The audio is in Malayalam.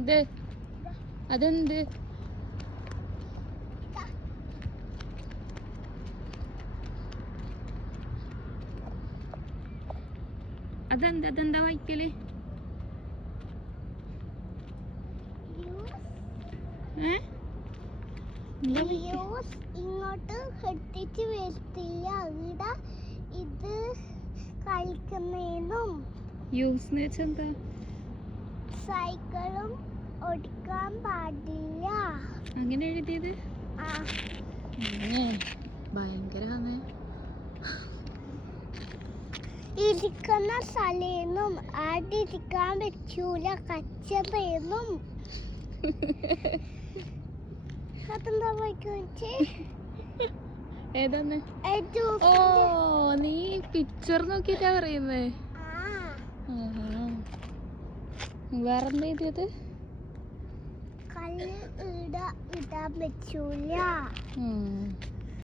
എന്ത് അതെന്ത് അതെന്താ വായിക്കല്? ഇങ്ങോട്ട് കെട്ടിച്ച് വരത്തില്ല. ഇവിടെ ഇത് കളിക്കുന്നതിനും യൂസ് വെച്ചെന്താ? സൈക്കിളും ഓടിക്കാൻ പാടില്ല. അങ്ങനെ എഴുതിയത് ഭയങ്കരാണ്. ഇരിക്കുന്ന സ്ഥലേന്നും ആടിരിക്കാൻ പറ്റൂല, കച്ചറേന്നും. അതെന്താ വായിക്കേ? ഏതാന്ന്? ഓ, നീ പിക്ചർ നോക്കിട്ടാ പറയുന്നേ. വേറെന്താ എഴുതിയത്? കല്ല് ഇടാൻ പറ്റൂല.